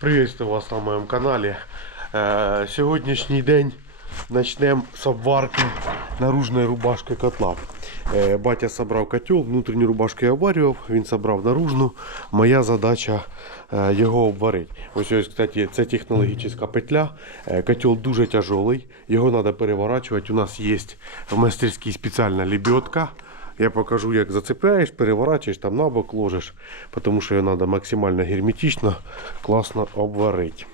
Приветствую вас на моєму каналі. Е, сьогоднішній день почнемо з обварки наружної рубашки котла. Е, батя собрав котел, внутрішню рубашку я обварював, він собрав наружну. Моя задача його обварити. Ось ось, кстати, це технологічна петля. Котел дуже тяжелий, його треба переворачувати. У нас є в мастерській спеціальна лебедка. Я покажу, як зацепляєш, переворачуєш, там на бок ложиш, тому що його треба максимально герметично, класно обварити.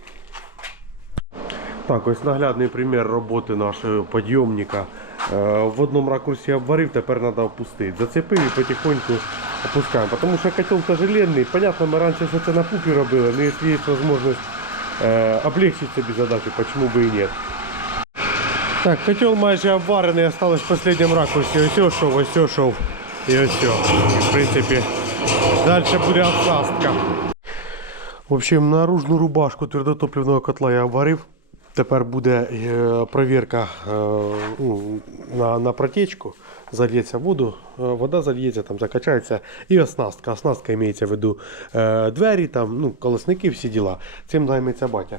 Так, ось наглядний примір роботи нашого підйомника. Е, В одному ракурсі обварив, тепер треба опустити. Зацепив і потихоньку опускаємо. Тому що котел тяжеленний. Понятно, ми раніше все це на пупі робили, але якщо є можливість е, облегчити собі задачу, чому би і ні. Так, котел майже обварений, осталось в последнем ракурсі. Ось шов, ось шов. І все. І, в принципі, далі буде оснастка. В общем, наружну рубашку твердотопливного котла я обварив. Тепер буде е, перевірка е, ну, на, на протечку. Зальється воду, е, вода зальється, там закачається. І оснастка. Оснастка мається в виду двері, там, ну, колесники, всі діла. Цим займеться батя.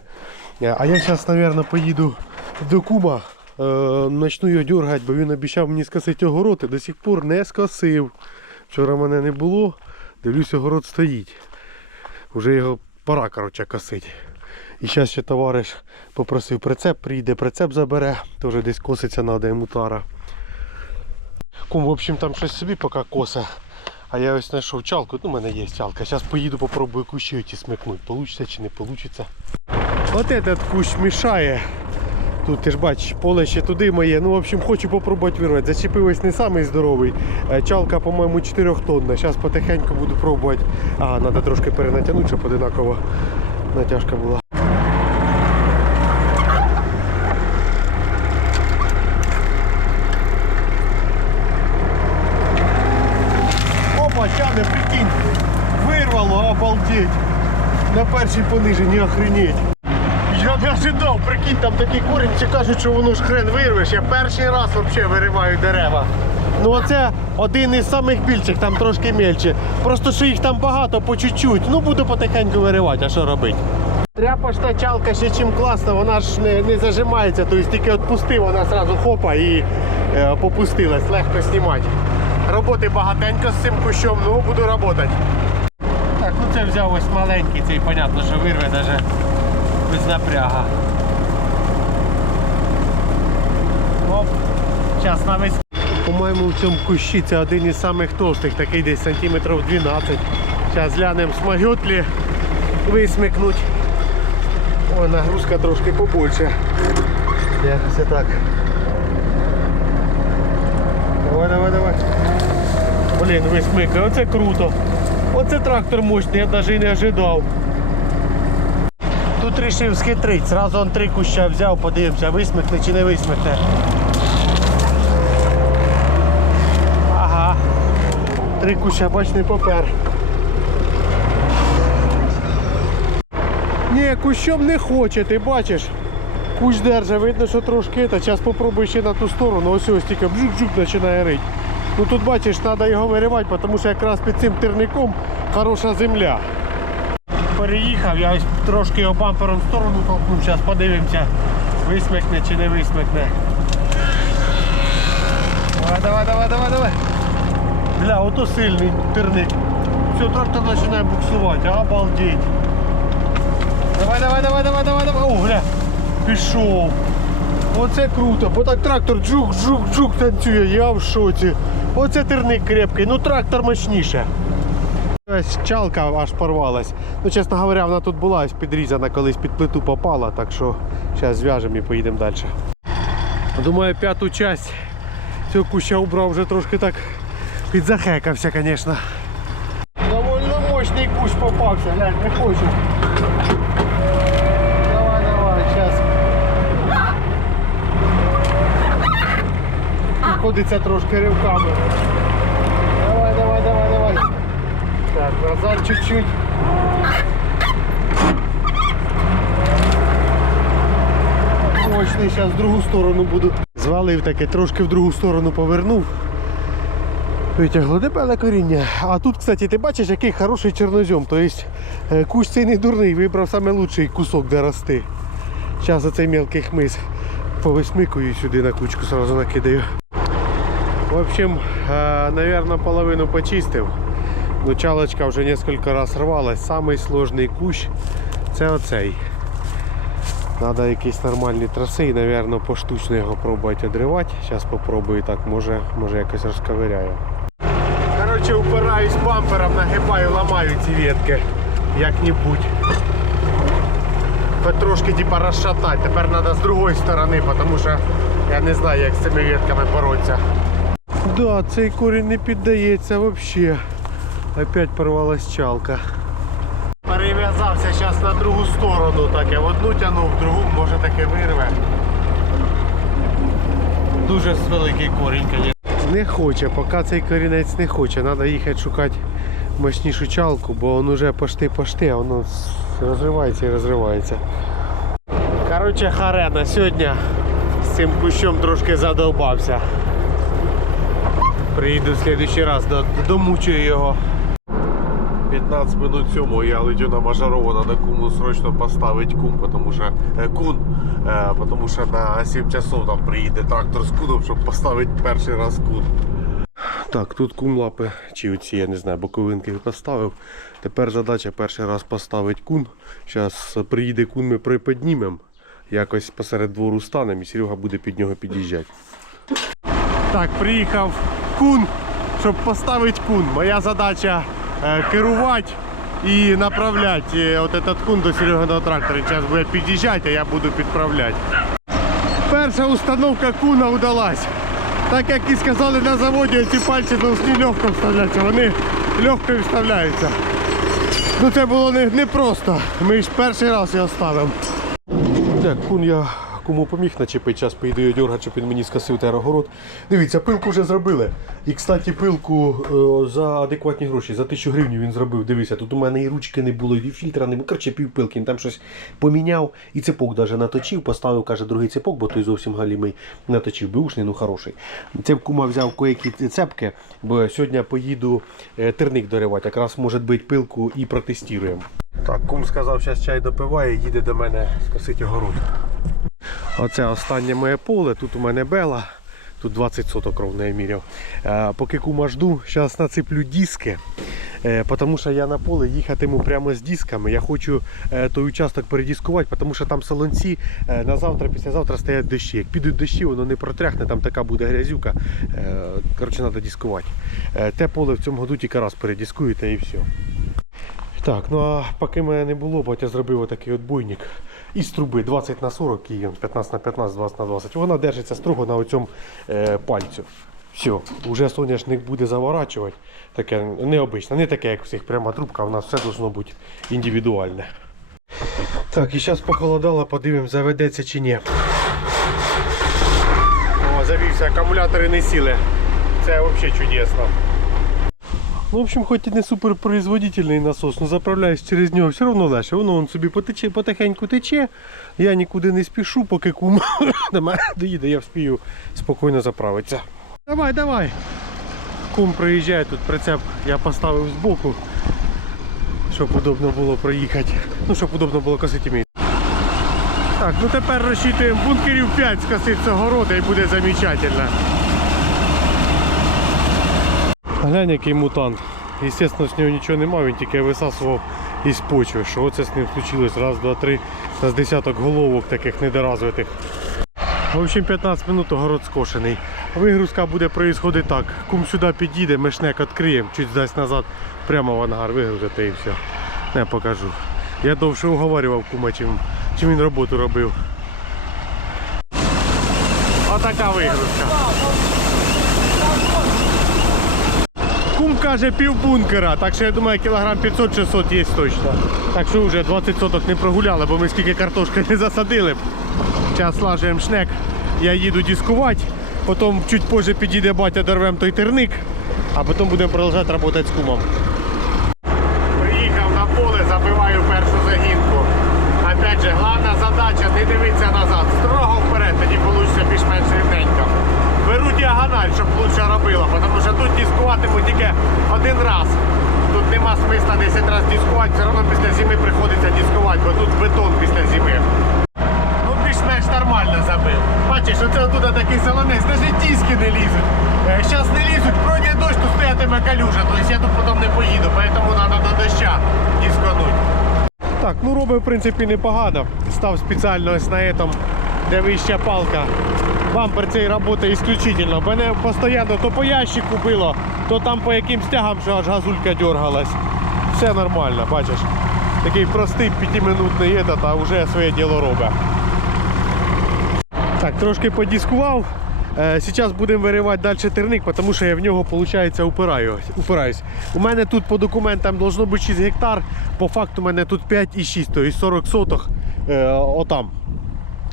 А я зараз, мабуть, поїду до кума. Е, начну його дергати, бо він обіцяв мені скосити огород і до сих пор не скосив. Вчора мене не було, дивлюсь, огород стоїть. Уже його пора коротше, косити. І зараз ще товариш попросив прицеп, приїде прицеп забере, теж десь коситься треба йому тара. Кум, в общем, там щось собі поки косе. А я ось знайшов чалку, ну, у мене є чалка. Зараз поїду, попробую кущі ті смикнути. Получиться чи не получиться. От этот кущ мішає. Тут ти ж бачиш, поле ще туди моє. Ну, в общем, хочу попробувати вирвати. Зачепилась не самий здоровий. Е, Чалка, по-моєму, 4 тонна. Зараз потихеньку буду пробувати. Ага, треба трошки перенатягнути, щоб одинакова натяжка була. Опа, тяне, прикинь. Вирвало, обалдеть. На першій пониженні охренеть. Всі кажуть, що воно ж хрен вирвеш. Я перший раз взагалі вириваю дерева. Ну оце один із самих більших, там трошки мельче. Просто що їх там багато по чуть-чуть. Ну буду потихеньку виривати, а що робити? Тряпочна чалка ще чим класна, вона ж не, не зажимається, тобто тільки відпустив, вона одразу хопа і е, попустилась, легко знімати. Роботи багатенько з цим кущом, ну буду працювати. Так, ну це взяв ось маленький, цей, понятно, що вирве навіть без напряга. Оп, зараз на весь. По-моєму, в цьому кущі це один із самих товстих, такий десь сантиметрів 12. Зараз глянемо, смогет ли висмикнуть. О, нагрузка трошки побольше. Якось так. Давай, давай, давай. Блін, висмикає, оце круто. Оце трактор мощний, я навіть і не ожидав. Тут вирішив схитрити, зразу он три куща взяв, подивимося, висмикне чи не висмикне. Ага. Три куща, бач, не попер. Ні, кущом не хоче, ти бачиш. Кущ держа, видно, що трошки. Та зараз попробуй ще на ту сторону, ось ось тільки бжук-бжук починає рити. Ну тут бачиш, треба його виривати, тому що якраз під цим тирником хороша земля. Переїхав, я трошки його бампером в сторону толкнув, зараз подивимося, висмикне чи не висмикне. Давай, давай, давай, давай, давай. Бля, ото сильний тирник. Все, трактор починає буксувати, обалдеть. Давай, давай, давай, давай, давай, давай. О, гля, пішов. Оце круто, бо так трактор джук-джук-джук танцює, я в шоці. Оце тирник крепкий, ну трактор мощніше. Ось чалка аж порвалась. Ну, чесно говоря, вона тут була ось підрізана, колись під плиту попала, так що зараз зв'яжемо і поїдемо далі. Думаю, п'яту часть цього куща убрав вже трошки так підзахекався, звісно. Доволі мощний кущ попався, глянь, не хочу. Давай, давай, зараз. Ходиться трошки ривками. Давай, давай, давай, давай. Так, назад чуть-чуть. Мощний, зараз в другу сторону буду. Звалив таки, трошки в другу сторону повернув. Витягло дебеле коріння. А тут, кстати, ти бачиш, який хороший чорнозьом. Тобто е, кущ цей не дурний, вибрав лучший кусок, де рости. Зараз оцей мелкий хмиз повисмикую сюди на кучку сразу накидаю. В общем, э, наверное, половину почистив. Ну, чалочка вже несколько раз рвалась. Самий сложний кущ це оцей. Надо якісь нормальні траси і, наверное, поштучно його пробувати одривати. Зараз попробую так, може, може якось розковиряю. Короче, упираюсь бампером, нагибаю, ламаю ці ветки. Як-небудь. Потрошки типа розшатати. Тепер треба з другої сторони, тому що я не знаю, як з цими ветками боротися. Да, цей корінь не піддається взагалі. Опять порвалась чалка. Перев'язався зараз на другу сторону, так я в одну тягнув, в другу може таки вирве. Дуже великий корінь, звісно. Не хоче, поки цей корінець не хоче. Треба їхати шукати мощнішу чалку, бо він уже пошти-пошти, а воно розривається і розривається. Коротше, харе на сьогодні з цим кущом трошки задовбався. Приїду в следующий раз, домучую його. 15 минут сьомого я летю на Мажарова, надо куму срочно поставити кум, потому що, е, кун, е, потому що на 7 часов там приїде трактор з куном, щоб поставити перший раз кун. Так, тут кум лапи, чи оці, я не знаю, боковинки поставив. Тепер задача перший раз поставити кун. Зараз приїде кун, ми приподнімемо. Якось посеред двору станемо і Серега буде під нього під'їжджати. Так, приїхав кун, щоб поставити кун. Моя задача керувати і направляти е, от этот кун до Сереганого трактора. Зараз буде під'їжджати, а я буду підправляти. Перша установка куна вдалась. Так як і сказали на заводі, ці пальці повинні легко вставлятися, вони легко вставляються. Ну це було не, не просто. Ми ж перший раз його ставимо. Так, кун я кому поміг начепити, зараз поїду його дергати, щоб він мені скосив терогород. Дивіться, пилку вже зробили. І, кстати, пилку е, за адекватні гроші, за 1000 гривень він зробив. Дивіться, тут у мене і ручки не було, і фільтра не було. Коротше, півпилки, він там щось поміняв. І цепок навіть наточив, поставив, каже, другий цепок, бо той зовсім галімий наточив. Беушний, ну хороший. Це кума взяв коякі цепки, бо сьогодні поїду е, терник доривати. Якраз може бути пилку і протестуємо. Так, кум сказав, зараз чай допиває, їде до мене скосити огород. Оце останнє моє поле, тут у мене бела, тут 20 соток ровно я міряв. Е, поки кума жду, зараз нацеплю диски, е, тому що я на поле їхатиму прямо з дисками. Я хочу е, той участок передіскувати, тому що там солонці на завтра, післязавтра стоять дощі. Як підуть дощі, воно не протряхне, там така буде грязюка. Коротше, треба дискувати. Те поле в цьому году тільки раз передіскуєте і все. Так, ну а поки мене не було, батя зробив отакий от буйник із труби 20 на 40 Київ, 15 на 15, 20 на 20. Вона держиться строго на оцьому е, пальцю. Все, вже соняшник буде заворачувати. Таке необичне, не таке, як у всіх пряма трубка, у нас все должно бути індивідуальне. Так, і зараз похолодало, подивимось, заведеться чи ні. О, завівся, акумулятори не сіли. Це взагалі чудесно. В общем, хоч і не суперпроизводительний насос, але заправляюсь через нього все одно легше. Воно он собі потече, потихеньку тече. Я нікуди не спішу, поки кум до мене доїде, я вспію спокійно заправитися. Давай, давай. Кум приїжджає, тут прицеп я поставив збоку, щоб удобно було проїхати. Ну, щоб удобно було косити мій. Так, ну тепер розчитуємо бункерів 5 скосити цього роду і буде замечательно. Глянь, який мутант. Естественно, з нього нічого немає, він тільки висасував із почви. Що оце з ним случилось? Раз, два, три, з десяток головок таких недоразвитих. В общем, 15 минут огород скошений. Вигрузка буде проїсходити так. Кум сюди підійде, ми шнек відкриємо, чуть здасть назад, прямо в ангар вигрузити і все. Не покажу. Я довше уговорював кума, чим, чим він роботу робив. Отака вигрузка. Кум каже пів бункера, так що я думаю кілограм 500-600 є точно. Так що вже 20 соток не прогуляли, бо ми скільки картошки не засадили. б. Зараз слажуємо шнек, я їду дискувати, потім чуть позже підійде батя, дорвемо той терник, а потім будемо продовжувати працювати з кумом. Приїхав на поле, забиваю першу загінку. Опять же, головна задача не дивитися назад. Строго вперед, тоді вийде більш-менш рівненько. Беру діагональ, щоб лучше робило, тому що тут дискуватиму тільки один раз. Тут нема смисла 10 разів дискувати, все одно після зими приходиться дискувати, бо тут бетон після зими. Ну, більш-менш нормально забив. Бачиш, оце тут такий солонець, навіть диски не лізуть. Зараз не лізуть, пройде дощ, тут стоятиме калюжа, тобто я тут потім не поїду, тому треба до доща дискануть. Так, ну робить в принципі непогано. Став спеціально ось на этом, де вища палка. Бампер цей працює ісключительно. Мене постійно то по ящику било, то там по якимсь тягам, що аж газулька дергалась. Все нормально, бачиш. Такий простий п'ятиминутний этот, а вже своє діло робить. Так, трошки подіскував. Е, Зараз будемо виривати далі терник, тому що я в нього, виходить, упираю, упираюсь. У мене тут по документам должно бути 6 гектар, по факту у мене тут 5,6, тобто 40 соток е, отам.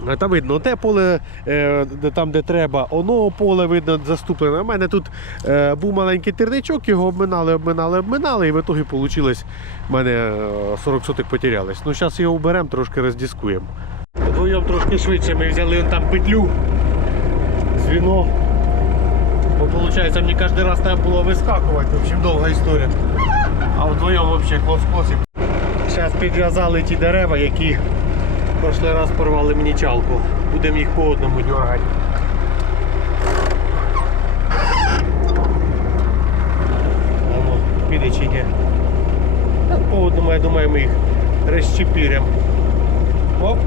Е, Та видно, те поле, е, там, де треба, оно поле видно заступлене. У мене тут е, був маленький терничок, його обминали, обминали, обминали, і в ітогі вийшло, в мене е, 40 соток потерялись. Ну, зараз його уберемо, трошки роздіскуємо. Вдвоєм трошки швидше ми взяли там петлю, звіно. Бо виходить, мені кожен раз треба було вискакувати. В общем, довга історія. А вдвоєм взагалі клос-клосик. Зараз підв'язали ті дерева, які прошлий раз порвали мені чалку. Будемо їх по одному дергати. Воно піде чи ні. По одному, я думаю, ми їх розчепіримо. Оп.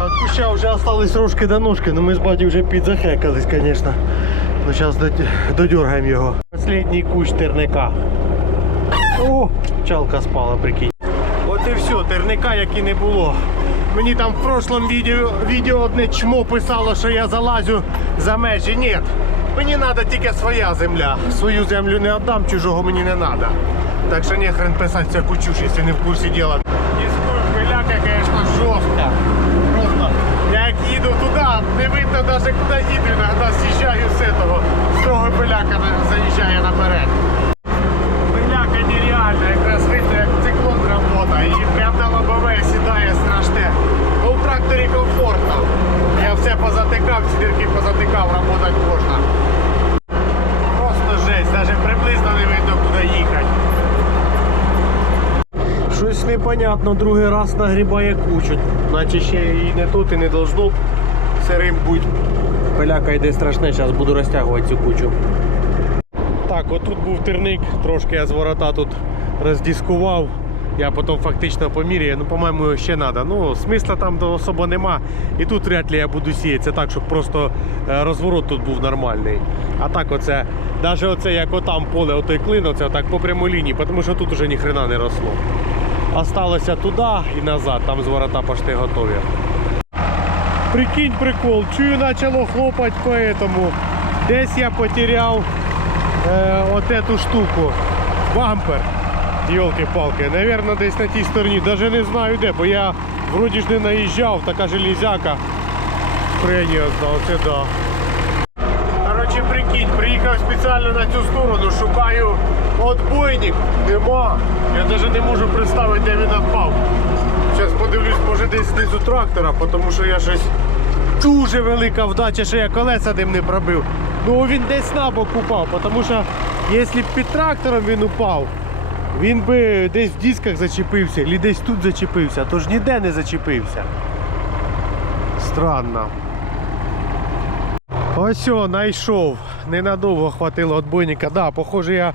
От куща вже осталось трошки до ножки, но ми з баті вже підзахекались, звісно. Ну зараз додергаємо його. Останній кущ терника. О, чалка спала, прикинь. І все, терника як і не було. Мені там в прошлом відео, відео одне чмо писало, що я залазю за межі. Ні. Мені треба тільки своя земля. Свою землю не віддам, чужого мені не треба. Так що не хрен писати цю кучуш, якщо не в курсі діла. Дискую хвиляка, звісно, жорстка. Просто я як їду туди, не видно навіть куди їду, іноді з'їжджаю з того. З того пиляка заїжджає наперед. Пиляка нереальна, якраз видно, як циклон робота. І прям на лобове сідає страшне. Ну в тракторі комфортно. Я все позатикав, ці дірки позатикав, работать можна. Просто жесть, навіть приблизно не видно, куди їхати. Щось непонятно, другий раз нагрібає кучу. Наче ще і не тут, і не должно сирим бути. Пиляка йде страшне, зараз буду розтягувати цю кучу. Так, отут був терник, трошки я з ворота тут роздіскував. Я потім фактично поміряю, ну, по-моєму, ще треба. Ну, смисла там особо нема. І тут вряд ли я буду сіяти. Це так, щоб просто е, розворот тут був нормальний. А так оце, навіть оце як отам поле, отой клин, оце так по прямій лінії, тому що тут уже ніхрена не росло. Осталося туди і назад, там з ворота пошти готові. Прикинь прикол, чую почало хлопати по этому. Десь я потеряв е, от эту штуку. Бампер. Йолки-палки. Наверно, десь на тій стороні. Даже не знаю де, бо я вроді ж не наїжджав, така железяка. Принесла, оце да. Короче, прикинь, приїхав спеціально на цю сторону, шукаю отбойник. Нема. Я навіть не можу представити, де він відпав. Зараз подивлюсь, може десь знизу трактора, тому що я щось дуже велика вдача, що я колеса ним не пробив. Ну він десь на бок упав, тому що якщо б під трактором він упав, він би десь в дисках зачепився, або десь тут зачепився, тож ніде не зачепився. Странно. Ось о, знайшов. Ненадовго хватило отбойника. Да, похоже, я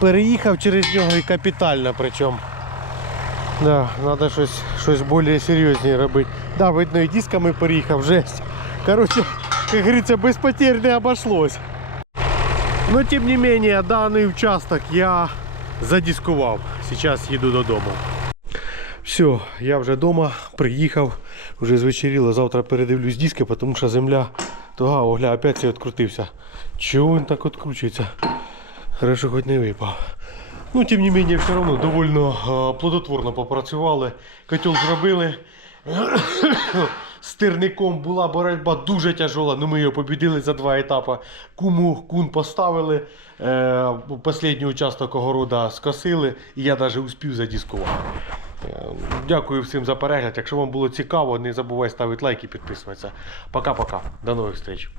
переїхав через нього і капітально причому. Да, треба щось, щось більш серйозніше робити. Да, видно, і дисками переїхав, жесть. Короче, як говорится, без потерь не обошлось. Но тем не менее, даний участок я задискував. Сейчас їду додому. Все, я вже вдома, приїхав, вже звечеріло, завтра передивлюсь диски, тому що земля туга, огля, опять цей відкрутився. Чого він так відкручується? Хорошо, хоч не випав. Ну, тим не менее, все одно довольно е, плодотворно попрацювали. Котел зробили. З тирником була боротьба дуже тяжола, але ми його побідили за два етапи. Куму кун поставили, е, останній участок огорода скосили, і я навіть успів задіскувати. Е, Дякую всім за перегляд. Якщо вам було цікаво, не забувай ставити лайк і підписуватися. Пока-пока. До нових зустріч.